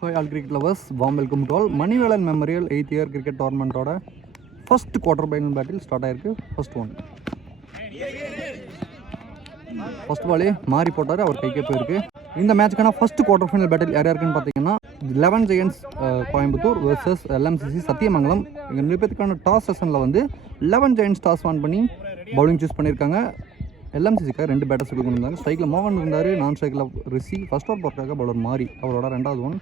Hi all cricket lovers, warm welcome to all. Manivalan Memorial 8th year cricket tournament oda first quarter final battle start ஆயிருக்கு. First one. First ball மாறி போட்டாரு, அவர் கைக்கே போயிருக்கு. இந்த மேட்ச்க்கான first quarter final battle யார் யாருக்குன்னு பார்த்தீங்கன்னா 11 giants Coimbatore vs LMCC Sathyamangalam. இங்கே 2 பேருக்கான டாஸ் செஷனில் வந்து 11 ஜெயண்ட்ஸ் டாஸ் ஆன் பண்ணி பவுலிங் சூஸ் பண்ணியிருக்காங்க. LMCCக்காக 2 பேட்டர்ஸ் கொடுத்துருந்தாங்க. ஸ்ட்ரைக்கில் மோகன் இருந்தார், நான் ஸ்ட்ரைக்கில் ரிஷி. ஃபர்ஸ்ட் ஓவர் போகிறதுக்காக பவுலர் மாறி, அவரோட ரெண்டாவது ஒன்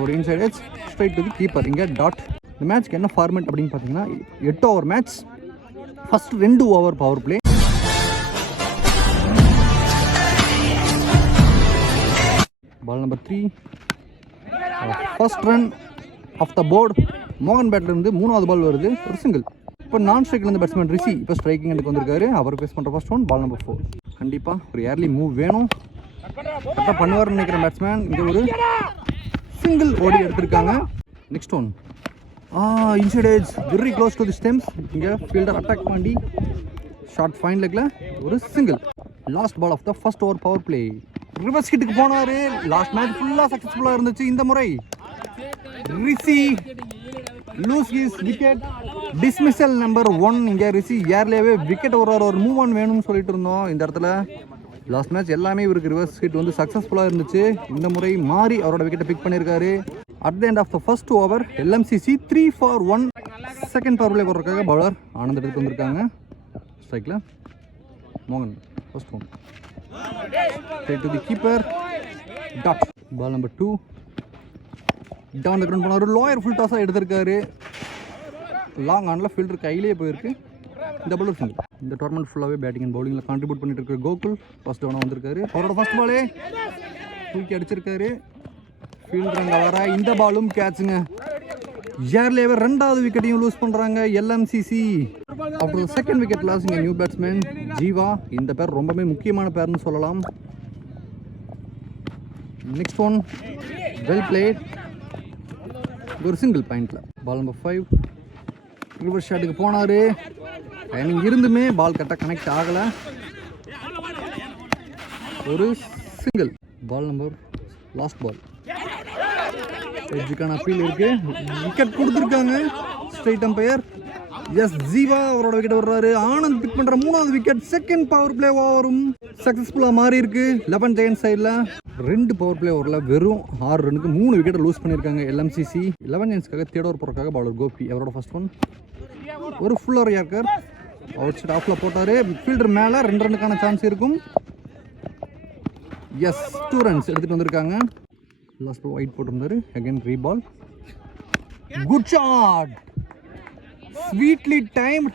ஒரு inside edge straight to the keeper. இங்கே டாட். இந்த மேட்ச்க்கு என்ன ஃபார்மேட் அப்படின்னு பார்த்தீங்கன்னா 8 over match. First 2 over power play. Ball number 3 first run off the board. மோகன் பேட்லேருந்து 3வது பால் வருது, ஒரு சிங்கிள். இப்போ நான் ஸ்ட்ரைக்லேருந்து பேட்ஸ்மேன் ரிஷி இப்போ ஸ்ட்ரைக்கிங் எனக்கு வந்திருக்காரு. அவர் பேஸ் பண்ணுற ஃபர்ஸ்ட் ஒன் பால் நம்பர் 4. கண்டிப்பாக ஒரு ஏர்லி மூவ் வேணும், கரெக்டாக பண்ணுவார்னு நினைக்கிற பேட்ஸ்மேன். இங்கே ஒரு சிங்கிள் ஓடி எடுத்திருக்காங்க. Next one inside edge very close to the stumps. இங்கே ஃபீல்டர் அட்டாக் பண்ணி ஷார்ட் ஃபைன் லெக்கில் ஒரு single. Last ball of the first over power play. Reverse ஹிட்டுக்கு போனார். லாஸ்ட் மேட்ச் ஃபுல்லாக சக்ஸஸ்ஃபுல்லாக இருந்துச்சு. இந்த முறை Rishi lose his wicket. Dismissal number 1. இங்கே ரிஷி ஏர்லேயே விக்கெட் ஒரு மூவ் ஆன் வேணும்னு சொல்லிட்டு இருந்தோம். இந்த இடத்துல லாஸ்ட் மேட்ச் எல்லாமே இவருக்கு ரிவர்ஸ் ஹிட் வந்து சக்ஸஸ்ஃபுல்லாக இருந்துச்சு. இந்த முறை மாறி அவரோட விக்கெட்டை பிக் பண்ணியிருக்காரு. At the end of the first over LMCC 3 for 1. Second power play போடுறதுக்காக பவுலர் ஆனந்த் எடுத்துட்டு வந்திருக்காங்க. ஸ்ட்ரைக்கில் மோகன் first one straight to the keeper. Dot. Ball number 2 down the ground போனாரு. லோயர் ஃபுல் டாஸாக எடுத்திருக்காரு. லாங் ஆனில் ஃபீல்டர் கையிலே போயிருக்கு. இந்த பவுலர் சிங்கிள். இந்த டோர்னமெண்ட் ஃபுல்லாகவே பேட்டிங் அண்ட் பவுலிங்கில் கான்ட்ரிபியூட் பண்ணிட்டு இருக்க கோகுல் ஃபர்ஸ்ட் டவுனாக வந்திருக்காரு. அவரோட ஃபர்ஸ்ட் பாலே தூக்கி அடிச்சிருக்காரு. ஃபீல்டர் அங்கே வர இந்த பாலும் கேட்சுங்க. ஏர்லேயே 2வது விக்கெட்டையும் லூஸ் பண்ணுறாங்க LMCC. அப்புறம் செகண்ட் விக்கெட் லாஸ். இங்கே நியூ பேட்ஸ்மேன் ஜீவா. இந்த பேர் ரொம்பவே முக்கியமான பேர்னு சொல்லலாம். Next one well played. ஒரு சிங்கிள் பாயிண்டில். பால் நம்பர் 5 ரிவர்ஸ் ஷாட்டுக்கு போனார். டைமிங் இருந்துமே பால் கரெக்டாக கனெக்ட் ஆகலை. ஒரு single. Ball number last ball. எட்ஜுக்கான அப்பீல் இருக்கு. விக்கெட் கொடுத்துருக்காங்க. ஸ்ட்ரைட் அம்பையர் எஸ் ஜீவா அவரோட விக்கெட் வர்றாரு. ஆனந்த் பிக் பண்ற 3வது விக்கெட். செகண்ட் பவர் பிளே ஓவரும் சக்சஸ்ஃபுல்லா மாறி இருக்கு. 11 ஜெயண்ட் சைட்ல 2 பவர் பிளே ஓவரில் வெறும் 6 ரனுக்கு 3 விக்கெட் லூஸ் பண்ணியிருக்காங்க LMCC. 11 ஜெயண்ட்ஸ்க்காக தேர்ட் ஓவர் போறதுக்காக பவுலர் கோபி. அவரோட ஃபர்ஸ்ட் ஒன் ஒரு ஃபுல்லர் யார்கர் அவுட் சைட் ஆஃப்ல போட்டாரு. ஃபீல்டர் மேல 2 ரனுக்கான சான்ஸ் இருக்கும். எஸ் 2 ரன்ஸ் எடுத்துட்டு வந்திருக்காங்க. லாஸ்ட் பால் ஒயிட் போட்டிருந்தாரு. Again reball. Good shot, sweetly time.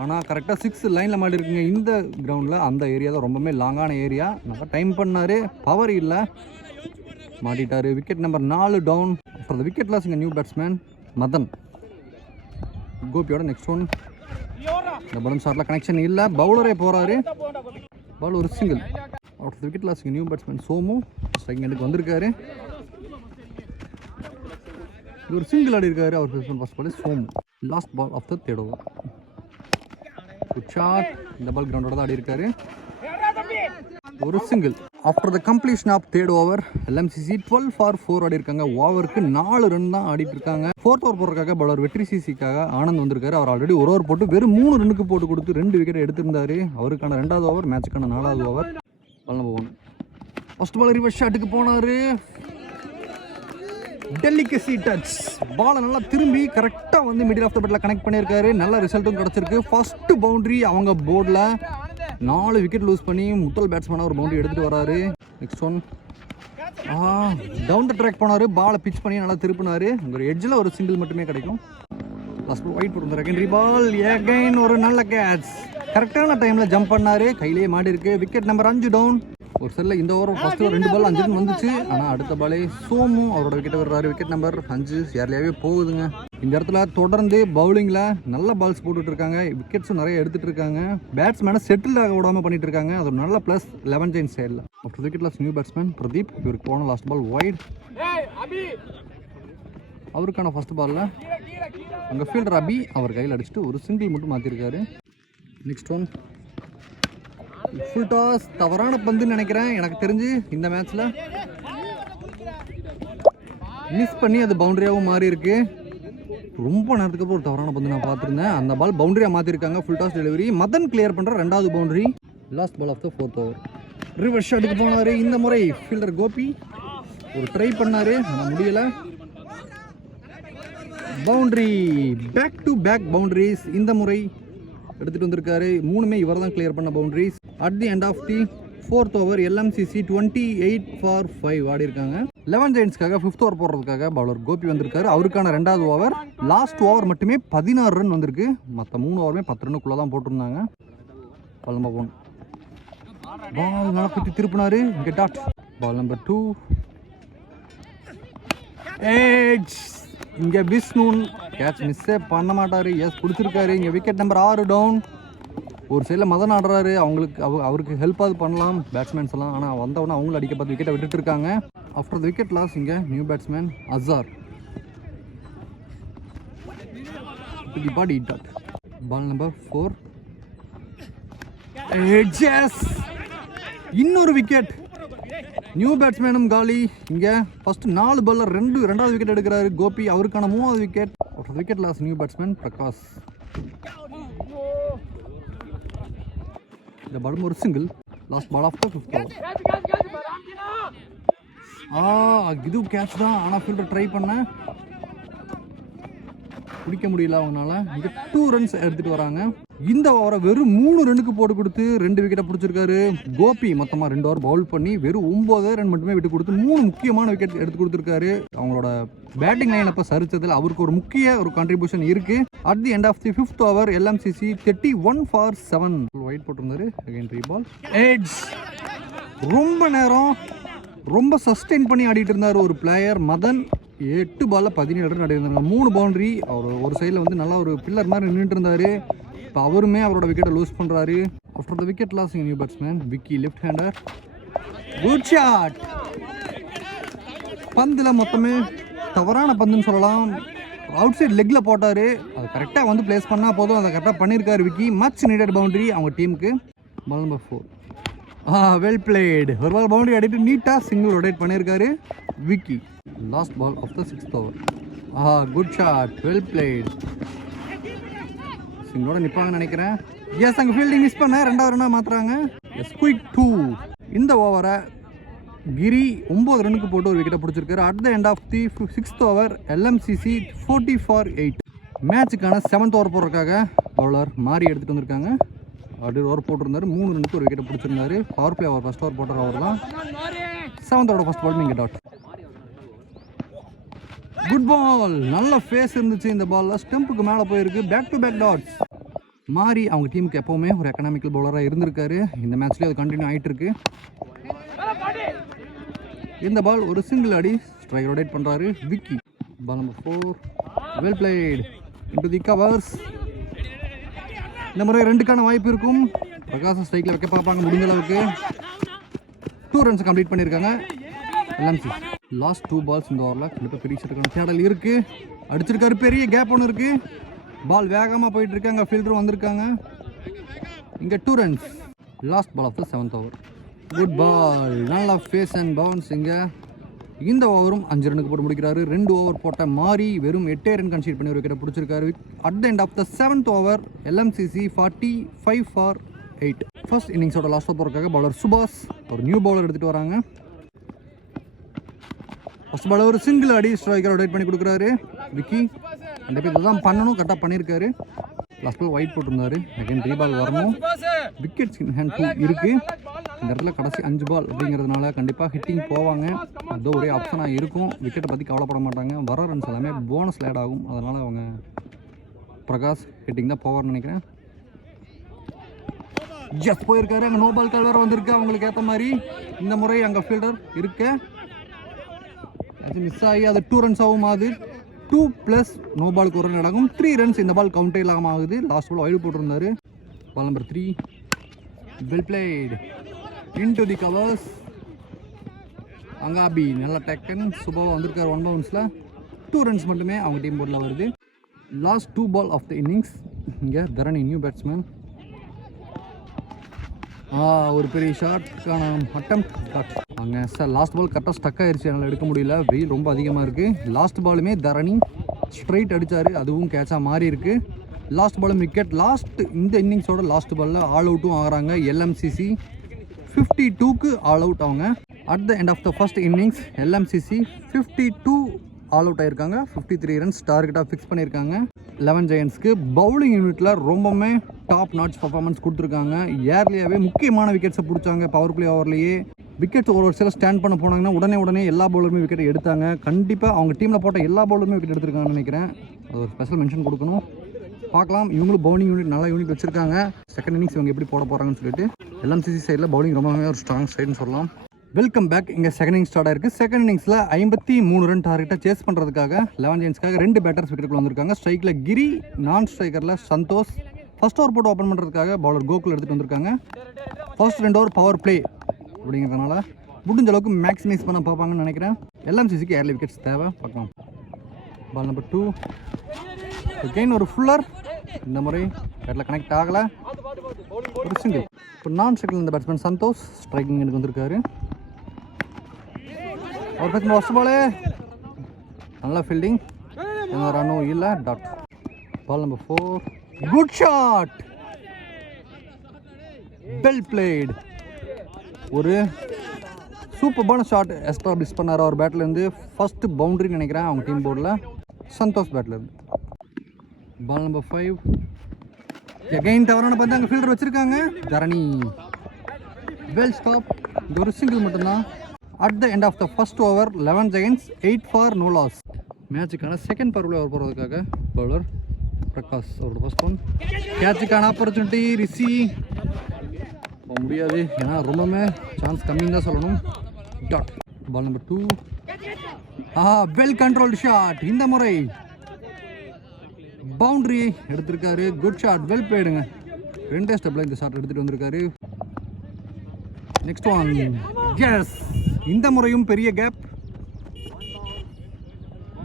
ஆனால் கரெக்டாக 6 லைனில் மாட்டி இருக்குங்க. இந்த கிரவுண்டில் அந்த ஏரியா தான் ரொம்பவே லாங்கான ஏரியா. நல்லா டைம் பண்ணார். பவர் இல்லை, மாட்டிட்டார். Wicket number 4 down. For the wicket loss இங்கே நியூ பேட்ஸ்மேன் மதன். கோபியோட நெக்ஸ்ட் ஒன். இந்த பலன் ஷாட்டில் கனெக்ஷன் இல்லை. பவுலரே போகிறாரு. பால் ஒரு single. Out of the wicket loss இங்கே நியூ பேட்ஸ்மேன் சோமு ஸ்ட்ரைக் எண்டுக்கு வந்திருக்காரு. ஒரு சிங்கிள் ஆடி இருக்காரு. அவர் first ball Somu. Last ball of the third over. Good shot. இந்த பால் கிரவுண்டோட தான் ஆடி இருக்காரு. ஒரு single. After the completion of third over LMCC 12 for 4 ஆடி இருக்காங்க. ஓவருக்கு 4 ரன் தான் ஆடிட்டு இருக்காங்க. 4th ஓவர் போடுறதுக்காக பவுலர் வெற்றி சிசிக்காக ஆனந்த் வந்திருக்காரு. அவர் ஆல்ரெடி ஒரு ஓவர் போட்டு வெறும் 3 ரன்னுக்கு போட்டு கொடுத்து 2 விக்கெட் எடுத்திருந்தாரு. அவருக்கான 2வது ஓவர், மேட்சுக்கான 4வது over. Ball number 1 first ball reverse ஷாட்டுக்கு போனாரு. Delicacy touch. பாலை நல்லா திரும்பி கரெக்டாக வந்து மிடில் ஆஃப் த பேட்டில் கனெக்ட் பண்ணியிருக்காரு. நல்ல ரிசல்ட்டும் கிடச்சிருக்கு. ஃபர்ஸ்ட் பவுண்டரி அவங்க போர்டில். 4 விக்கெட் லூஸ் பண்ணி முதல் பேட்ஸ்மேனாக ஒரு பவுண்டரி எடுத்துகிட்டு வராரு. Next one down the track போனார். பாலை பிச் பண்ணி நல்லா திருப்பினார். ஒரு எட்ஜில் ஒரு சிங்கிள் மட்டுமே கிடைக்கும். லாஸ்ட் பால் ஒயிட் போட்டு செகண்டரி பால். எகைன் ஒரு நல்ல கேட்ச். கரெக்டான டைமில் ஜம்ப் பண்ணார். கையிலேயே மாடி இருக்கு. Wicket number 5 down. ஒரு செல்லில் இந்த ஓவர் ஃபர்ஸ்ட் 2 பால் 5 ரன் வந்துச்சு. ஆனால் அடுத்த பாலே சோமு அவரோட விக்கெட்டை வர்றாரு. விக்கெட் நம்பர் 5 ஏர்லியாகவே போகுதுங்க. இந்த இடத்துல தொடர்ந்து பவுலிங்கில் நல்ல பால்ஸ் போட்டுட்டு இருக்காங்க. விக்கெட்ஸும் நிறைய எடுத்துட்டு இருக்காங்க. பேட்ஸ்மேனை செட்டில் ஆக விடாமல் பண்ணிட்டு இருக்காங்க. அது ஒரு நல்ல ப்ளஸ் 11 ஜெயின் சைடில். After wicket loss new batsman Pradeep. இவருக்கு போன லாஸ்ட் பால் வைட். அவருக்கான ஃபர்ஸ்ட் பாலில் அங்கே ஃபீல்டர் அபி அவர் கையில் அடிச்சுட்டு ஒரு சிங்கிள் மட்டும் மாற்றிருக்காரு. நெக்ஸ்ட் ஒன் ஃபுல் டாஸ் தவறான பந்துன்னு நினைக்கிறேன். எனக்கு தெரிஞ்சு இந்த மேட்ச்சில் மிஸ் பண்ணி அது பவுண்டரியாகவும் மாறி இருக்கு. ரொம்ப நேரத்துக்கு அப்புறம் ஒரு தவறான பந்து நான் பார்த்துருந்தேன். அந்த பால் பவுண்டரியாக மாற்றிருக்காங்க. Full toss delivery. Madan clear பண்ணுற 2வது boundary. Last ball of the 4th over. Reverse ஷாட்டுக்கு போனார். இந்த முறை ஃபீல்டர் கோபி ஒரு ட்ரை பண்ணார், ஆனால் முடியலை. Boundary, back to back boundaries இந்த முறை எடுத்துகிட்டு வந்திருக்காரு. 3மே இவர் தான் கிளியர் பண்ண boundaries. At the end of the 4th over LMCC 28 for 5 ஆடி இருக்காங்க. 11 ஜெயின்ஸ்க்காக 5th ஓவர் போடுறதுக்காக பவுலர் கோபி வந்திருக்காரு. அவருக்கான 2வது ஓவர். லாஸ்ட் ஓவர் மட்டுமே 16 ரன் வந்திருக்கு. மற்ற 3 ஓவருமே 10 ரன்னுக்குள்ளே தான் போட்டிருந்தாங்க. பல்லம்பா போன் பால் நல்லா குத்தி திருப்பினாரு. இங்கே டாட். Ball number 2. ஏஜ் இங்கே விஷ்ணு கேட்ச் மிஸ்ஸே பண்ண மாட்டார். எஸ் பிடிச்சிருக்காரு. இங்கே விக்கெட் நம்பர் 6 டவுன். ஒரு சைடில் மதன் ஆடுறாரு. அவருக்கு ஹெல்ப்பாவது பண்ணலாம் பேட்ஸ்மேன்ஸ் எல்லாம். ஆனால் வந்தவொடனே அவங்களும் அடிக்க பார்த்து விக்கெட்டை விட்டுட்டு இருக்காங்க. ஆஃப்டர் த விக்கெட் லாஸ் இங்கே new batsman Azhar. Ball number 4. Edges இன்னொரு விக்கெட். நியூ பேட்ஸ்மேனும் காலி. இங்கே ஃபர்ஸ்ட் 4 பால்ல 2வது விக்கெட் எடுக்கிறாரு கோபி. அவருக்கான 3வது விக்கெட். Wicket loss new batsman Prakash. இந்த பாலும் ஒரு single. Last ball of the 5th over. இது கேட்ச் தான். ஆனால் ஃபீல்டர் ட்ரை பண்ண பிடிக்க முடியல அவங்களால. இங்கே 2 ரன்ஸ் எடுத்துகிட்டு வராங்க. இந்த ஓவரை வெறும் 3 ரன்னுக்கு போட்டு கொடுத்து 2 விக்கெட்டை பிடிச்சிருக்காரு கோபி. மொத்தமாக 2 ஓவர் பவுல் பண்ணி வெறும் 9 ரன் மட்டுமே விட்டு கொடுத்து 3 முக்கியமான விக்கெட் எடுத்து கொடுத்துருக்காரு. அவங்களோட பேட்டிங் லைன் அப்போ சரிச்சதில் அவருக்கு ஒரு முக்கிய கான்ட்ரிபியூஷன் இருக்கு. At the end of the 5th over LMCC 31 for 7 wide போட்டிருந்தாரு. Again reball. எட்ஜ் ரொம்ப நேரம் ரொம்ப சஸ்டெயின் பண்ணி ஆடிட்டு இருந்தார் ஒரு பிளேயர் மதன். 8 பால்ல 17 ரன் அடிஇருந்தாங்க. 3 பவுண்டரி. அவர் ஒரு சைடில் வந்து நல்லா ஒரு பில்லர் மாதிரி நின்றுட்டு இருந்தார். இப்போ அவருமே அவரோட விக்கெட்டை லூஸ் பண்ணுறாரு. After the wicket loss new batsman Vicky left hander. Good shot. பந்தில் மொத்தமே தவறான பந்துன்னு சொல்லலாம். அவுட் சைட் லெக்கில் போட்டார். அது கரெக்டாக வந்து பிளேஸ் பண்ணால் போதும். அதை கரெக்டாக பண்ணியிருக்காரு விக்கி. மச் நீடட் பவுண்டரி அவங்க டீமுக்கு. Ball number 4. Well played. ஒரு பால் பவுண்டரி அடிட்டு நீட்டாக சிங்கிள் ரொட்டேட் பண்ணியிருக்காரு Vicky. Last ball of the 6th over. Good shot. Well played. சிங்கிளோட நிற்பாங்கன்னு நினைக்கிறேன். எஸ் அங்கே ஃபீல்டிங் மிஸ் பண்ண 2வது ரன்னாக மாற்றுறாங்க. Yes quick 2. இந்த ஓவரை கிரி 9 ரன்னுக்கு போட்டு ஒரு விக்கெட்டை பிடிச்சிருக்காரு. At the end of the 6th over LMCC 40 for 8. மேட்சுக்கான 7th ஓவர் போடுறதுக்காக பவுலர் மாறி எடுத்துகிட்டு வந்திருக்காங்க. அப்படி ஓவர் போட்டிருந்தாரு. 3 ரன்னுக்கு ஒரு விக்கெட்டை பிடிச்சிருந்தாரு. Power play over first over போடுற ஓவர் தான். 7th ஓவர் ஃபர்ஸ்ட் பால் இங்கே டாட். Good ball. நல்ல ஃபேஸ் இருந்துச்சு இந்த பாலில். ஸ்டெம்புக்கு மேலே போயிருக்கு. Back to back dots. மாறி அவங்க டீமுக்கு எப்போவுமே ஒரு எக்கனாமிக்கல் பவுலராக இருந்திருக்காரு. இந்த மேட்ச்லேயும் அது கண்டினியூ ஆகிட்டு இருக்கு. இந்த பால் ஒரு சிங்கிள் அடி ஸ்ட்ரைக் ரொட்டேட் பண்ணுறாரு Vicky. Ball number 4. Well played. Into the covers. இந்த முறை 2க்கான வாய்ப்பு இருக்கும். பிரகாஷ் ஸ்ட்ரைக்கில் வைக்க பார்ப்பாங்க முடிஞ்ச அளவுக்கு. 2 ரன்ஸ் கம்ப்ளீட் பண்ணியிருக்காங்க LMCC. லாஸ்ட் 2 பால்ஸ் இந்த ஓவரில் கண்டிப்பாக பெரிய ஷாட்டுக்கான தேடல் இருக்குது. அடிச்சிருக்காரு. பெரிய கேப் ஒன்று இருக்குது. பால் வேகமாக போயிட்டு இருக்காங்க. ஃபீல்டரும் வந்திருக்காங்க. இங்கே 2 runs. Last ball of the 7th over. Good ball. நல்லா ஃபேஸ் அண்ட் பவுன்ஸ். இங்கே இந்த ஓவரும் 5 ரன்னுக்கு போட்டு முடிக்கிறாரு. 2 ஓவர் போட்ட மாறி வெறும் 8 ரன் கன்சீட் பண்ணி ஒரு விக்கெட்டை பிடிச்சிருக்காரு. At the end of the 7th over LMCC 45 for 8. First இன்னிங்ஸோட லாஸ்ட் ஓவர் போகிறதுக்காக பவுலர் சுபாஷ் ஒரு நியூ பவுலர் எடுத்துகிட்டு வராங்க. ஃபர்ஸ்ட் பால் ஒரு சிங்கிள் அடி ஸ்ட்ரைக்கர் ரொட்டேட் பண்ணி கொடுக்குறாரு விக்கி. கண்டிப்பாக இதுதான் பண்ணணும். கரெக்டாக பண்ணியிருக்காரு. லாஸ்ட் பால் ஒயிட் போட்டிருந்தாரு. அகைன் ரீபால் வரணும். விக்கெட்ஸ் இன் ஹேண்ட் 2 இருக்குது. இந்த இடத்துல கடைசி 5 பால் அப்படிங்கிறதுனால கண்டிப்பாக ஹிட்டிங் போவாங்க. அதோ ஒரே ஆப்ஷனாக இருக்கும். விக்கெட்டை பற்றி கவலைப்பட மாட்டாங்க. வர ரன்ஸ் எல்லாமே போனஸ் லேட் ஆகும். அதனால் அவங்க பிரகாஷ் ஹிட்டிங் தான் போவார்னு நினைக்கிறேன். ஜஸ்ட் போயிருக்காரு. அங்கே நோ பால் கால் வேறு வந்திருக்கு அவங்களுக்கு ஏற்ற மாதிரி. இந்த முறை அங்கே ஃபீல்டர் இருக்கு. அது மிஸ் ஆகி அது 2 ரன்ஸ் ஆகும். அது 2 + நோ பாலுக்கு 1 ரன் நடக்கும். 3 ரன்ஸ். இந்த பால் கவுண்டே இல்லாமல் ஆகுது. லாஸ்ட் பால் வைடு போட்டிருந்தாரு. Ball number 3. Well played. Into the covers. அங்காபி நல்லா டேக்கன் சூப்பராக வந்திருக்காரு. 1 பவுன்ஸில் 2 ரன்ஸ் மட்டுமே அவங்க டீம் போர்டில் வருது. Last 2 ball of the innings. இங்கே தரணி நியூ பேட்ஸ்மேன். ஒரு பெரிய ஷாட்கான அட்டம் அங்கே சார் லாஸ்ட் பால் கரெக்டாக ஸ்டக் ஆயிடுச்சு, என்னால் எடுக்க முடியல, வெயில் ரொம்ப அதிகமாக இருக்குது. லாஸ்ட் பாலுமே தரணி ஸ்ட்ரைட் அடித்தார், அதுவும் கேட்சாக மாறி இருக்குது. லாஸ்ட் பாலும் விக்கெட். இந்த இன்னிங்ஸோட லாஸ்ட் பாலில் ஆல் அவுட்டும் ஆகிறாங்க. LMCC 52க்கு ஆல் அவுட் அவங்க. At the end of the first innings LMCC 52 all out ஆகிருக்காங்க. 53 ரன்ஸ் டார்கெட்டாக ஃபிக்ஸ் பண்ணியிருக்காங்க 11 ஜெயண்ட்ஸ்க்கு. பவுலிங் யூனிட்டில் ரொம்பவுமே டாப் நாட்ச் பர்ஃபார்மன்ஸ் கொடுத்துருக்காங்க. ஏர்லியாகவே முக்கியமான விக்கெட்ஸை பிடிச்சாங்க. பவர் பிளே ஓவர்லேயே விக்கெட்ஸ் ஒரு வருஷத்தில் ஸ்டாண்ட் பண்ண போனாங்கன்னா உடனே எல்லா பவுலருமே விக்கெட் எடுத்தாங்க. கண்டிப்பாக அவங்க டீமில் போட்ட எல்லா பவுலருமே விக்கெட் எடுத்திருக்காங்கன்னு நினைக்கிறேன். அது ஒரு ஸ்பெஷல் மென்ஷன் கொடுக்கணும். பார்க்கலாம், இவங்களும் பவுலிங் யூனிட் நல்ல யூனிட் வச்சுருக்காங்க. செகண்ட் இன்னிங்ஸ் இவங்க எப்படி போட போகிறாங்கன்னு சொல்லிட்டு. LMCC சைடில் பவுலிங் ரொம்பவே ஒரு ஸ்ட்ராங் சைடுன்னு சொல்லலாம். Welcome back. இங்கே செகண்ட் இன்னிங்ஸ் ஸ்டார்ட் ஆயிருக்கு. செகண்ட் இன்னிங்ஸில் 53 ரன் டார்கெட்டாக சேஸ் பண்ணுறதுக்காக 11 ஜெயின்ஸ்க்காக 2 பேட்டர்ஸ் விக்கெட்டுக்குள்ள வந்திருக்காங்க. ஸ்ட்ரைக்கில் கிரி, நான் ஸ்ட்ரைக்கரில் சந்தோஷ். ஃபர்ஸ்ட் ஓவர் போட்டு ஓப்பன் பண்ணுறதுக்காக பவுலர் கோகுல் எடுத்துகிட்டு வந்திருக்காங்க. ஃபர்ஸ்ட் 2 ஓவர் பவர் பிளே அப்படிங்கிறதுனால முடிஞ்ச அளவுக்கு மேக்ஸிமைஸ் பண்ண பார்ப்பாங்கன்னு நினைக்கிறேன். LMCCக்கு ஏர்லி விக்கெட்ஸ் தேவை. பார்க்கலாம். பால் நம்பர் 2 அகெயின் ஒரு ஃபுல்லர். இந்த முறை பேட்டில் கனெக்ட் ஆகலை, ஒரு சிங்கிள். இப்போ நான் ஸ்ட்ரைக்கில் இந்த பேட்ஸ்மேன் சந்தோஷ் ஸ்ட்ரைக்கிங் எனக்கு வந்திருக்காரு. அவர் பேட்ஸ்மேன் ஃபர்ஸ்ட் பாலே நல்ல ஃபீல்டிங், எந்த ரன்னும் இல்லை. Dot. Ball number 4 good shot, well played. ஒரு சூப்பர்பான ஷாட் எஸ்டாப்ளிஷ் பண்ணார் அவர் பேட்லேருந்து. ஃபஸ்ட்டு பவுண்ட்ரின்னு நினைக்கிறேன் அவங்க டீம் போர்டில், சந்தோஷ் பேட்லேருந்து. பால் நம்பர் 5 எகைன் தவறான பார்த்து அங்கே ஃபீல்டர் வச்சுருக்காங்க. Dharani well stop. இது ஒரு சிங்கிள் மட்டும்தான். At the end of the first over 11 Giants 8 for no loss. மேட்சுக்கான செகண்ட் பவர்ல ஓவர் போகிறதுக்காக பவுலர் பிரகாஷ் அவரோட ஃபர்ஸ்ட் ஒன். கேட்சுக்கான ஆப்பர்ச்சுனிட்டி ரிஷி போக முடியாது, ஏன்னா ரொம்பவுமே சான்ஸ் கம்மின்னு தான் சொல்லணும். Dot. Ball number 2 well controlled shot. இந்த முறை பவுண்டரி எடுத்திருக்காரு. Good shot, well பிளேடுங்க. 2 ஸ்டெப்பில் இந்த ஷாட் எடுத்துகிட்டு வந்திருக்காரு. Next one, yes. இந்த முறையும் பெரிய கேப்,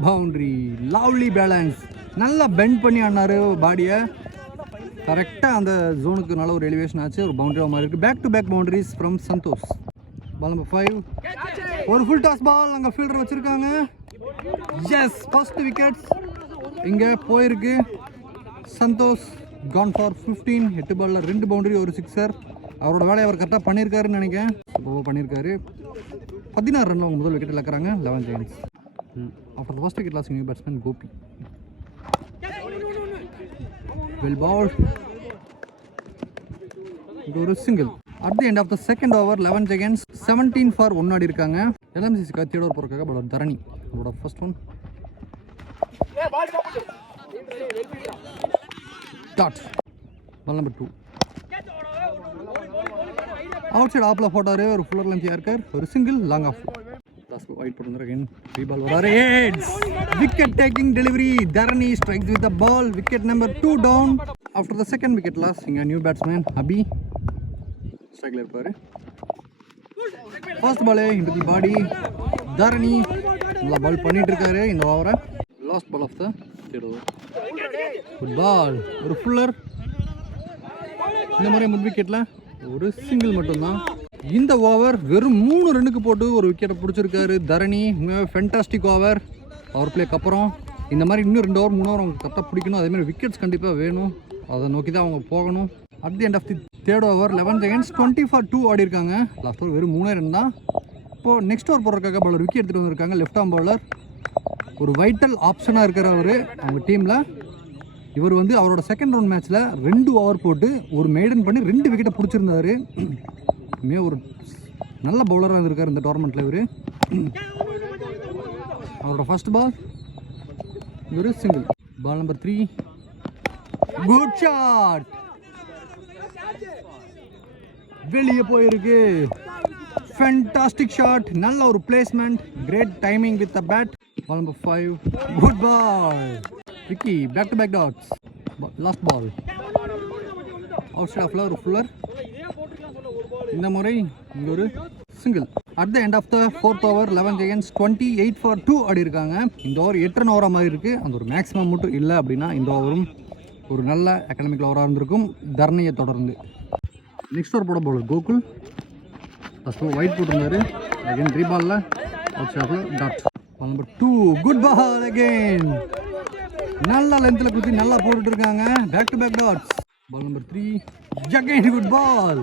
பவுண்டரி. லவ்லி பேலன்ஸ், நல்லா பெண்ட் பண்ணி ஆடினாரு பாடியை. கரெக்டாக அந்த ஜோனுக்கு நல்ல ஒரு எலிவேஷன் ஆச்சு, ஒரு பவுண்டரியாக மாதிரி இருக்குது. Back to back boundaries from Santhosh. Ball number 5 ஒரு ஃபுல் டாஸ் பால் அங்கே ஃபீல்டர் வச்சுருக்காங்க. எஸ், ஃபர்ஸ்ட் விக்கெட்ஸ் இங்கே போயிருக்கு. Santhosh gone for 15. 8 பாலில் 2 பவுண்டரி, ஒரு சிக்ஸர். அவரோட வேலையை அவர் கரெக்டாக பண்ணியிருக்காருன்னு நினைக்கிறேன். சூப்பராக பண்ணியிருக்காரு. 16 ரனில் அவங்க முதல் விக்கெட்டில் இருக்கிறாங்க 11 Giants. After the first wicket loss new batsman Gopi. Well ball. இது ஒரு single. At the end of the second over 11 Giants 17 for 1 ஆடி இருக்காங்க. LMCCக்கு தேர்ட் ஓவர் போகிறதுக்காக பவுலர் தரணி அவரோட first one. Dot. Ball number 2 outside ஆப்பில் போட்டார். ஒரு ஃபுல்லர் லென்த்தியாக இருக்கார். ஒரு single, long off. Last wide போட்டு அகைன் ஃப்ரீ பால் வராரு. ஹெட்ஸ், wicket taking delivery. Dharani strikes with the ball. Wicket number 2 down. After the second wicket loss இங்கே நியூ பேட்ஸ்மேன் அபி ஸ்ட்ரைக்கில் இருப்பார். ஃபர்ஸ்ட் பாலே இன்டு தி பாடி. தரணி நல்லா பால் பண்ணிட்டு இருக்காரு இந்த ஓவரை. Last ball of the third over. Good ball, ஒரு ஃபுல்லர். இந்த மாதிரி முன் விக்கெட்டில் ஒரு சிங்கிள் மட்டும்தான். இந்த ஓவர் வெறும் 3 ரன்னுக்கு போட்டு ஒரு விக்கெட்டை பிடிச்சிருக்காரு தரணி. Fantastic over. பவர் பிளேக்கு அப்புறம் இந்த மாதிரி இன்னும் 2 ஓவர் 3 ஓவர் அவங்க கரெக்டாக பிடிக்கணும். அதேமாதிரி விக்கெட்ஸ் கண்டிப்பாக வேணும், அதை நோக்கி தான் அவங்க போகணும். At the end of the third over 11 Giants 20 for 2 ஆடி இருக்காங்க. லாஸ்ட் ஓவர் வெறும் 3 ரன் தான். இப்போது நெக்ஸ்ட் ஓவர் போடுறதுக்காக பவுலர் விக்கெட் எடுத்துகிட்டு வந்திருக்காங்க. லெஃப்ட் ஆர்ம் பவுலர், ஒரு வைட்டல் ஆப்ஷனாக இருக்கிறவர் அவங்க டீமில். இவர் வந்து அவரோட செகண்ட் ரவுண்ட் மேட்ச்சில் 2 ஓவர் போட்டு ஒரு மெய்டன் பண்ணி 2 விக்கெட்டை பிடிச்சிருந்தாரு. ஒரு நல்ல பவுலராக இருந்திருக்கார் இந்த டோர்னமெண்ட்டில் இவர். அவரோட ஃபர்ஸ்ட் பால் ஒரு single. Ball number 3 good shot, வெளியே போயிருக்கு. ஃபேண்டாஸ்டிக் ஷாட், நல்ல ஒரு placement, great timing with the bat. Ball number 5 good ball. விக்கி back to back dots. Last ball outside ஆஃப்ல ஒரு ஃபுல்லர். இந்த முறை இங்கே ஒரு single. At the end of the fourth over 11 Giants 28 for 2 ஆடி இருக்காங்க. இந்த ஓவர் 8 ரன் ஓவராக மாதிரி இருக்குது. அந்த ஒரு மேக்ஸிமம் மட்டும் இல்லை அப்படின்னா இந்த ஓவரும் ஒரு நல்ல எக்கனாமிக்கல் ஓவராக இருந்திருக்கும் தரணியை தொடர்ந்து. நெக்ஸ்ட் ஓவர் போட bowler Gokul. First over wide போட்டிருந்தாரு. அகைன் ரீபாலில் அவுட் ஷாப்பில் dot. Ball number 2 good ball again. நல்லா லென்த்தில் குத்தி நல்லா போட்டுட்டு இருக்காங்க. Back to back dots. Ball number 3 again good ball.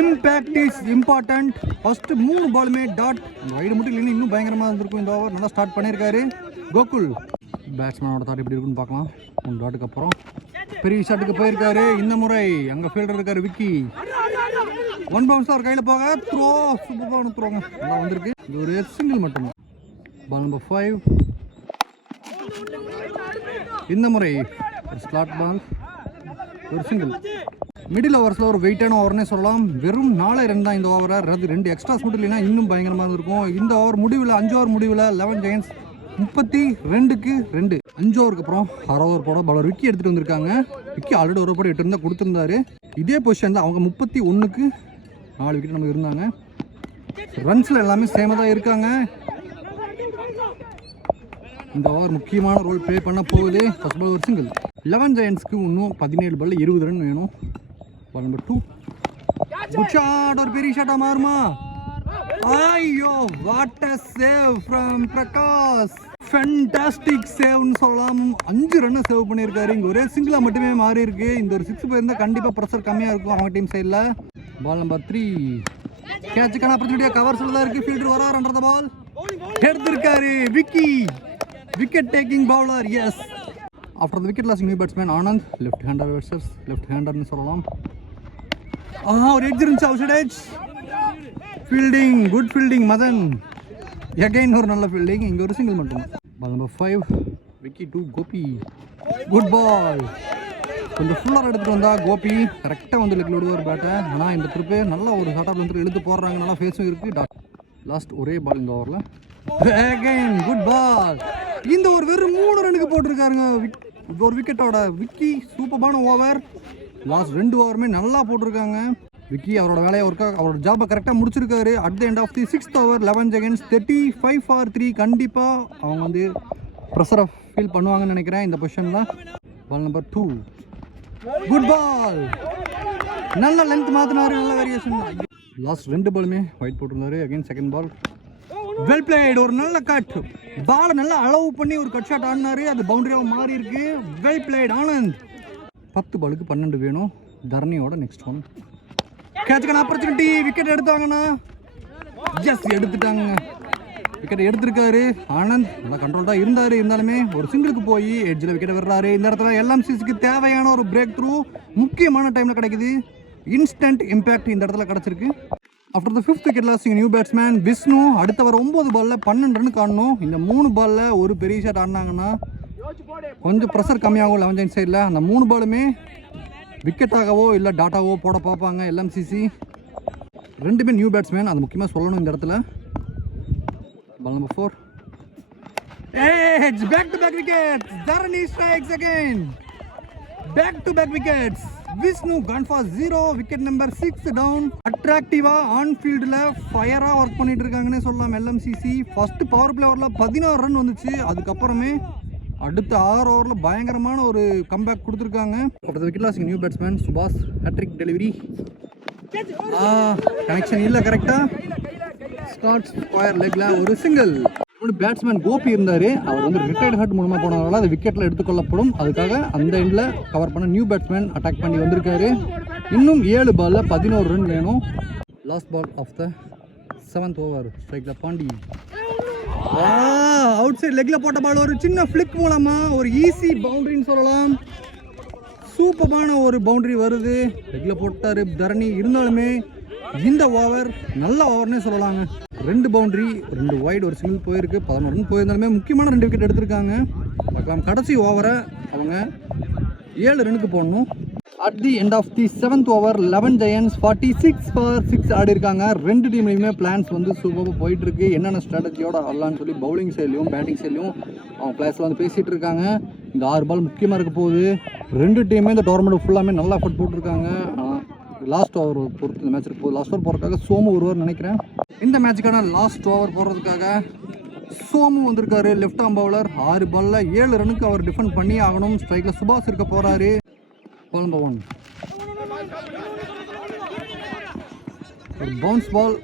Impact is important. First 3 பாலுமே டாட். வைடு மட்டும் இல்லைன்னு இன்னும் பயங்கரமாக இருந்திருக்கும். இந்த ஓவர் நல்லா ஸ்டார்ட் பண்ணியிருக்காரு கோகுல். பேட்ஸ்மேனோட தாட் எப்படி இருக்குன்னு பார்க்கலாம். 3 டாட்டுக்கு அப்புறம் பெரிய ஷாட்டுக்கு போயிருக்காரு. இந்த முறை அங்கே ஃபீல்டர் இருக்காரு விக்கி. 1 பவுன்ஸ் அவர் கையில் போக த்ரோ. சூப்பரான த்ரோங்க நல்லா வந்திருக்கு. இது ஒரு சிங்கிள் மட்டும்தான். பால் நம்பர் 5 இந்த முறை ஒரு ஸ்லாட் பால், ஒரு சிங்கிள். மிடில் ஓவர்ஸில் ஒரு வெயிட்டான ஓவர்னே சொல்லலாம். வெறும் 4 ரன் தான் இந்த ஓவரை. 2 எக்ஸ்ட்ராஸ் மட்டும் இல்லைன்னா இன்னும் பயங்கரமாக இருக்கும். இந்த ஓவர் முடிவில் 5 ஓவர் முடிவில் 11 ஜெயன்ஸ் 32க்கு 2. 5 ஓவருக்கு அப்புறம் 6 ஓவர் போட பவுலர் விக்கி எடுத்துகிட்டு வந்திருக்காங்க. விக்கி ஆல்ரெடி ஒரு போட 8 இருந்தால் கொடுத்துருந்தாரு. இதே பொசிஷன் தான் அவங்க 31க்கு 4 விக்கெட் நமக்கு இருந்தாங்க. ரன்ஸில் எல்லாமே சேமாக தான் இருக்காங்க. இந்த ஓவர் முக்கியமான ரோல் ப்ளே பண்ண போகுது. ஃபர்ஸ்ட் பால் ஒரு சிங்கிள். 11 ஜெயன்ஸ்க்கு இன்னும் 17 பால் 20 ரன் வேணும். Ball number 2 good shot. ஒரு பெரிய ஷாட்டாக மாறுமா? ஐயோ what a save from Prakash. Fantastic சேவ்னு சொல்லலாம். 5 ரன்னை சேவ் பண்ணியிருக்காரு. இங்கே ஒரே சிங்கிளாக மட்டுமே மாறி இருக்கு. இந்த ஒரு 6 போயிருந்தால் கண்டிப்பாக ப்ரெஷர் கம்மியாக இருக்கும் அவங்க டீம் சைடில். பால் நம்பர் 3 கேட்சுக்கான ஆப்பர்ச்சுனிட்டியாக கவர்ஸில் தான் இருக்குது. ஃபீல்டர் வராருன்ற பால் எடுத்திருக்காரு Vicky. Wicket taking bowler. Yes, after the wicket lost new batsman Anand. Left hander versus left ஹேண்டர்னு சொல்லலாம். ஒரு எட்ஜ் இருந்துச்சு. Outside edge. Fielding, good fielding Madan. Again ஒரு நல்ல ஃபீல்டிங். இங்கே ஒரு சிங்கிள் மட்டும். Ball number 5 Vicky to Gopi. Good ball. கொஞ்சம் ஃபுல்லாக எடுத்துகிட்டு வந்தா கோபி கரெக்டாக வந்து லெக்கில் விடுவார் ஒரு பேட்டை. ஆனால் இந்த ட்ரிப்பு நல்லா ஒரு ஷார்ட்டாக வந்து இழுத்து போடுறாங்க. நல்லா ஃபேஸும் இருக்குது. டாட். லாஸ்ட் ஒரே பால் இந்த ஓவரில். Again good ball. இந்த ஒரு வெறும் 3 ரனுக்கு போட்டிருக்காருங்க ஒரு விக்கெட்டோட விக்கி. சூப்பரான ஓவர். லாஸ்ட் 2 ஓவருமே நல்லா போட்டிருக்காங்க. விக்கி அவரோட வேலையை அவரோட ஜாப்பை கரெக்டாக முடிச்சிருக்காரு. At the end of the 6th over 11 seconds 35 for 3. கண்டிப்பாக அவங்க வந்து ப்ரெஷரை ஃபீல் பண்ணுவாங்கன்னு நினைக்கிறேன் இந்த பொசிஷனில். Ball number 2 good ball. நல்ல லென்த் மாற்றினாரு. நல்ல வேரியேஷன். லாஸ்ட் 2 பாலுமே ஒயிட் போட்டிருந்தாரு. Again second ball well played. ஒரு நல்ல கட். பாலை நல்லா அளவு பண்ணி ஒரு கட் ஷாட் ஆடினாரு. அது பவுண்டரியாக மாறி இருக்கு. Well plate Anand. 10 பாலுக்கு 12 வேணும். தரணியோட நெக்ஸ்ட் ஒன். கேட்சுக்கான ஆப்பர்ச்சுனிட்டி. விக்கெட் எடுத்தாங்கன்னா எஸ் எடுத்துட்டாங்க. விக்கெட் எடுத்திருக்காரு ஆனந்த். நல்லா கண்ட்ரோல்டாக இருந்தாலுமே ஒரு சிங்கிளுக்கு போய் எட்ஜில் விக்கெட் விடுறாரு. இந்த இடத்துல LMCக்கு தேவையான ஒரு பிரேக் த்ரூ முக்கியமான டைமில் கிடைக்குது. இன்ஸ்டன்ட் இம்பேக்ட் இந்த இடத்துல கிடச்சிருக்கு. After the 5th wicket lasting new batsman Vishnu. அடுத்த வர 9 பாலில் 12 ரன் காணணும். இந்த 3 பாலில் ஒரு பெரிய ஷாட் ஆடினாங்கன்னா கொஞ்சம் ப்ரெஷர் கம்மியாகும் 11 ஜெயின் சைடில். அந்த 3 பாலுமே விக்கெட்டாகவோ இல்லை டாட்டாவோ போட பார்ப்பாங்க LMCC. 2 new batsman. அது முக்கியமாக சொல்லணும் இந்த இடத்துல. Ball number 4 It's back to back wickets. Dharani strikes again. Back to back wickets. Vishnu gone for 0. Wicket number 6 down. Attractive-ஆ on ஃபீல்டில் ஃபயராக ஒர்க் பண்ணிட்டு இருக்காங்கன்னே சொல்லலாம் LMCC. ஃபர்ஸ்ட் பவர் பிளே ஓவரில் 16 ரன் வந்துச்சு. அதுக்கப்புறமே அடுத்த 6 ஓவரில் பயங்கரமான ஒரு கம்பேக் கொடுத்துருக்காங்க. அடுத்த விக்கெட் லாஸ்டிங் நியூ பேட்ஸ்மேன் சுபாஷ். Hat-trick delivery. கனெக்ஷன் இல்லை கரெக்டாக. ஸ்காட் ஸ்கொயர் லெக்ல ஒரு சிங்கிள். பேட்ஸ்மேன் கோபி இருந்தார். அவர் வந்து ரிட்டையர்ட் ஹர்ட் மூலமாக போனதால அது விக்கெட்டில் எடுத்துக்கொள்ளப்படும். அதுக்காக அந்த எண்டில் கவர் பண்ண நியூ பேட்ஸ்மேன் அட்டாக் பண்ணி வந்திருக்காரு. இன்னும் 7 பாலில் 11 ரன் வேணும். Last ball of the 7th over. ஸ்ட்ரைக்கில் பாண்டி. அவுட் சைட் லெக்கில் போட்ட பால் ஒரு சின்ன ஃப்ளிக் மூலமாக ஒரு ஈஸி பவுண்டரின்னு சொல்லலாம். சூப்பரான ஒரு பவுண்டரி வருது. லெக்கில் போட்டார் தரணி. இருந்தாலுமே இந்த ஓவர் நல்ல ஓவர்னே சொல்லலாங்க. 2 பவுண்டரி 2 வைடு ஒரு சிங்கிள் போயிருக்கு. 11 ரன் போயிருந்தாலுமே முக்கியமான 2 விக்கெட் எடுத்திருக்காங்க. பார்க்கலாம் கடைசி ஓவரை அவங்க 7 ரனுக்கு போடணும். At the end of the 7th over 11 Giants 46 for 6 ஆடி இருக்காங்க. 2 டீம்லையுமே பிளான்ஸ் வந்து சூப்பராக போயிட்டு இருக்கு. என்னென்ன ஸ்ட்ராட்டஜியோட ஆடலான்னு சொல்லி பவுலிங் சைட்லையும் பேட்டிங் சைட்லையும் அவங்க பிளேஸில் வந்து பேசிகிட்டு இருக்காங்க. இந்த 6 பால் முக்கியமாக இருக்க போகுது. 2 டீமே இந்த டோர்னமெண்ட் ஃபுல்லாமே நல்லா எஃபர்ட் போட்டிருக்காங்க. லாஸ்ட் ஓவர் பொறுத்து இந்த மேட்ச் இருக்கு போது. லாஸ்ட் ஓவர் போகிறதுக்காக சோமு வருவார்னு நினைக்கிறேன். இந்த மேட்சுக்கான லாஸ்ட் ஓவர் போடுறதுக்காக சோமு வந்திருக்காரு. Left arm bowler. 6 பாலில் 7 ரனுக்கு அவர் டிஃபெண்ட் பண்ணி ஆகணும். ஸ்ட்ரைக்கில் சுபாஷ் இருக்க போகிறாரு. பால் நம்பர் 1 ஒரு பவுன்ஸ் பால்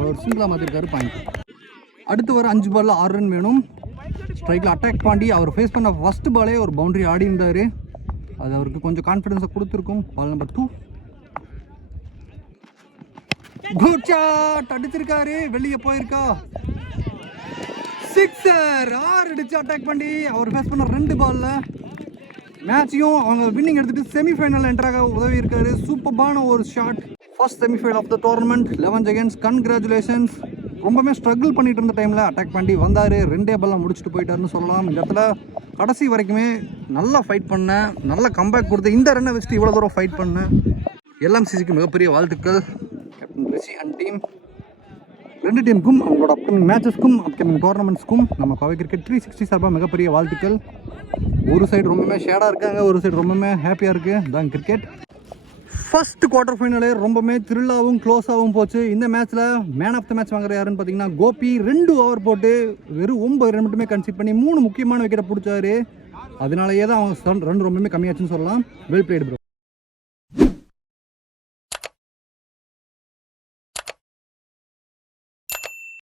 ஒரு சிங்கிளாக மாற்றிருக்காரு பாயிண்ட். அடுத்து வர 5 பாலில் 6 ரன் வேணும். ஸ்ட்ரைக்கில் அட்டாக் பாண்டி அவர் ஃபேஸ் பண்ண ஃபர்ஸ்ட் பாலே ஒரு பவுண்டரி ஆடி இருந்தார். அது அவருக்கு கொஞ்சம் கான்ஃபிடென்ஸை கொடுத்துருக்கும். பால் நம்பர் 2 குட் ஷாட் அடிச்சிருக்காரு, வெளியே போயிருக்கா. சிக்ஸர் 6 அடிச்சு அட்டாக் பண்ணி அவர் ஃபேஸ் பண்ண 2 பாலில் மேட்சையும் அவங்க வின்னிங் எடுத்துகிட்டு செமிஃபைனல் என்ட்ராக உதவி இருக்காரு. சூப்பரான ஒரு shot. First semifinal of the tournament 11 seconds. Congratulations. ரொம்பவே ஸ்ட்ரகிள் பண்ணிட்டு இருந்த டைமில் அட்டாக் பண்ணி வந்தார். 2 பால்லாம் முடிச்சுட்டு போயிட்டாருன்னு சொல்லலாம். இந்த இடத்துல கடைசி வரைக்குமே நல்லா ஃபைட் பண்ணேன், நல்ல கம்பேக் கொடுத்து இந்த ரன்னை வச்சுட்டு இவ்வளோ தூரம் ஃபைட் பண்ணேன். எல்எம்சிசிக்கு மிகப்பெரிய வாழ்த்துக்கள். கேப்டன் ரிஷி அண்ட் டீம் 2 டீமுக்கும் அவங்களோட அப்கமிங் மேட்சஸ்க்கும் அப்கமிங் டோர்னமெண்ட்ஸ்க்கும் நம்ம கோவை கிரிக்கெட் 360 சார்பாக மிகப்பெரிய வாழ்த்துக்கள். ஒரு சைடு ரொம்பவே ஷேடாக இருக்காங்க, ஒரு சைடு ரொம்பவே ஹாப்பியாக இருக்குது. தான் கிரிக்கெட். ஃபர்ஸ்ட் குவார்டர் ஃபைனலே ரொம்பவே த்ரில்லாகவும் க்ளோஸாகவும் போச்சு. இந்த மேட்ச்சில் மேன் ஆஃப் த மேட்ச் வாங்குற யாருன்னு பார்த்தீங்கன்னா கோபி. 2 ஓவர் போட்டு வெறும் 9 ரன் மட்டுமே கன்சிட் பண்ணி 3 முக்கியமான விக்கெட்டை பிடிச்சாரு. அதனாலேயே தான் அவங்க ரன் ரொம்பவே கம்மியாச்சுன்னு சொல்லலாம். Well blade bro.